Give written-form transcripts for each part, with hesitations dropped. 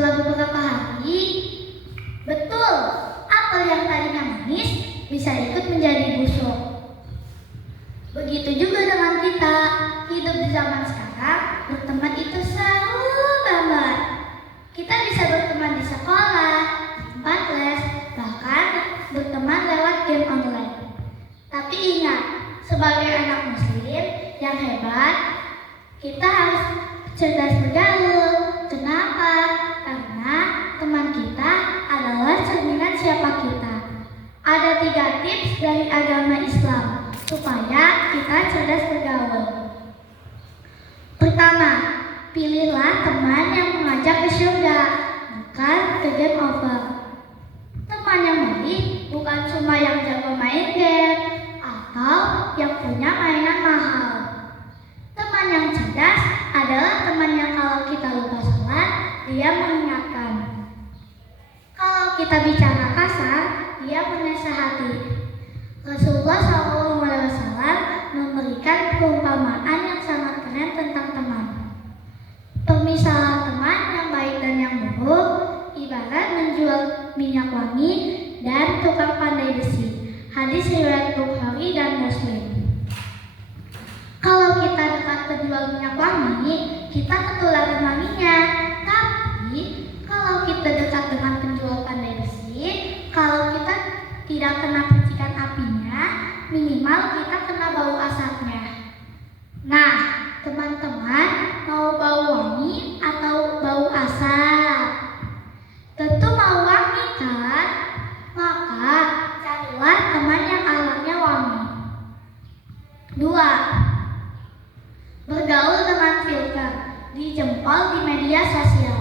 setelah beberapa hari, betul, apel yang tadinya manis bisa ikut menjadi busuk. Begitu juga dengan kita, hidup di zaman sekarang, berteman itu seru banget. Kita bisa berteman di sekolah, di tempat les, bahkan berteman lewat game online. Tapi ingat, sebagai anak muslim yang hebat, kita harus cerdas bergaul. Kenapa? Karena teman kita adalah cerminan siapa kita. Ada 3 tips dari agama Islam supaya kita cerdas bergaul. Pertama, pilihlah teman yang mengajak ke surga, bukan ke game over. Teman yang baik bukan cuma yang jago main game atau yang punya mainan mahal. Teman yang cerdas adalah teman yang kalau kita lupa sholat, dia mengingatkan. Kalau kita bicara kasar, dia menasihati. Rasulullah SAW memberikan perumpamaan yang sangat keren tentang teman. Permisalan teman yang baik dan yang buruk ibarat menjual minyak wangi dan tukang pandai besi. Hadis riwayat Bukhari dan Muslim. Kalau kita dekat penjual minyak wangi, kita ketularan wanginya. Tapi kalau kita dekat dengan penjual pandai besi, kalau kita tidak kena percikan apinya, minimal kita kena bau asapnya. Nah, teman-teman, mau bau wangi atau bau asap? Tentu mau wangi kan? Maka carilah teman yang akhlaknya wangi. 2. Bergaul dengan filter, dijempol di media sosial.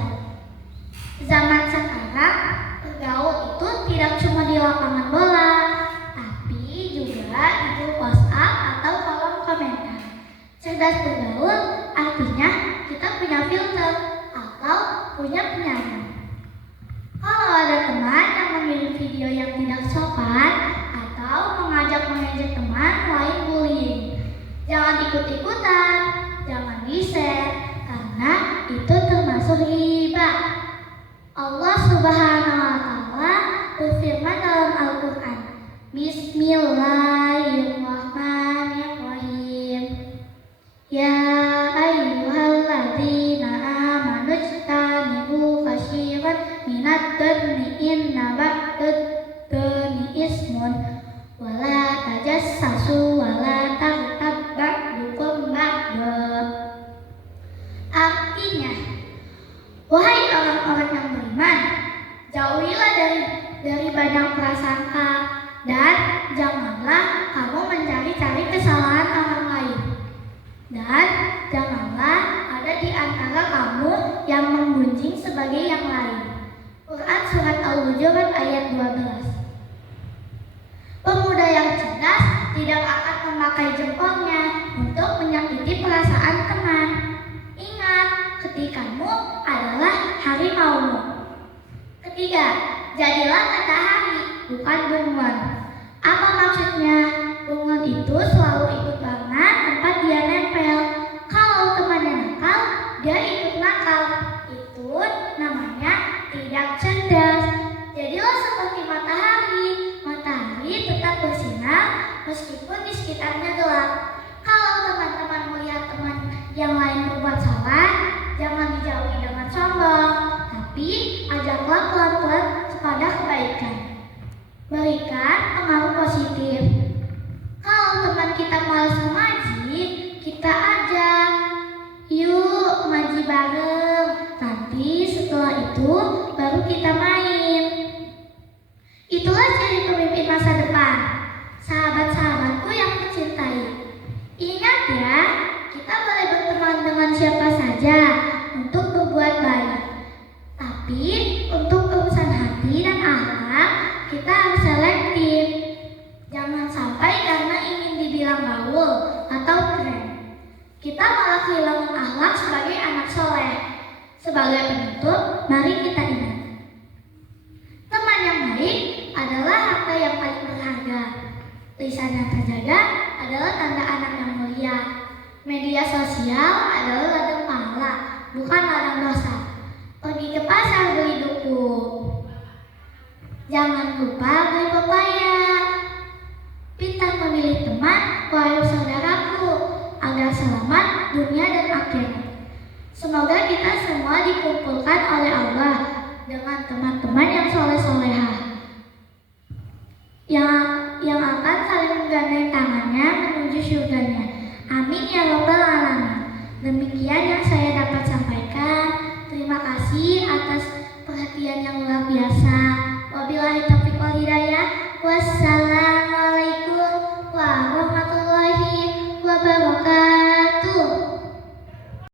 Zaman sekarang, bergaul itu tidak cuma di lapangan bola, tapi juga di grup WhatsApp atau kolom komentar. Cerdas bergaul artinya kita punya filter atau punya penyaring. Kalau ada teman yang mengirim video yang tidak sopan atau mengajak teman lain bullying, jangan ikut-ikutan, jangan di-share, karena itu termasuk riba. Allah Subhanahu wa Ta'ala berfirman dalam Al-Quran, Bismillahirrahmanirrahim. Ya ayyuhalladzina amanu ijtanibu katsiran minad dhanni inna ba'dad dhanni ismun wala tajassasu wala taghtab ba'dukum ba'da. Artinya, wahai orang-orang yang beriman, jauhilah dari banyak prasangka dan janganlah kamu mencari-cari kesalahan orang lain. Dan janganlah ada di antara kamu yang menggunjing sebagai yang lain. Quran Surat Al-Hujurat ayat 12. Pemuda yang cerdas tidak akan memakai jempolnya untuk menyakiti perasaan teman. Ingat, ketikanmu adalah harimaumu. Ketiga, jadilah matahari, bukan bunglon. Apa maksudnya? Bunglon itu selalu ikut warna tempat dia nempel. Kalau temannya nakal, dia ikut nakal. Itu namanya tidak cerdas. Jadilah seperti matahari. Matahari tetap bersinar meskipun di sekitarnya gelap. Kalau teman-teman melihat teman yang lain berbuat salah, jangan dijauhi dengan sombong, tapi ajaklah pelan-pelan kepada kebaikan. Berikan pengaruh positif. Kalau teman kita malas mengaji, kita ajak, yuk ngaji bareng. Nanti setelah itu baru kita main. Itulah ciri pemimpin masa depan. Sahabat-sahabatku yang kucintai, ingat ya, kita boleh berteman dengan siapa saja untuk berbuat baik. Tapi untuk urusan hati dan akhlak, kita harus selektif. Jangan sampai karena ingin dibilang gaul atau keren, kita malah kehilangan akhlak sebagai anak soleh. Sebagai penutup, mari kita ingat, teman yang baik adalah harta yang paling berharga. Lisan yang terjaga adalah tanda anak yang mulia. Media sosial adalah ladang pahala, bukan ladang dosa. Pergi ke pasar beli duku. Jangan lupa beli pepaya. Pintar memilih teman, wahai saudaraku, agar selamat dunia dan akhirat. Semoga kita semua dikumpulkan oleh Allah dengan teman-teman yang soleh-solehah, yang akan saling menggandeng tangannya menuju surganya. Amin ya rabbal alamin. Demikian yang saya dapat sampaikan. Terima kasih atas perhatian yang luar biasa.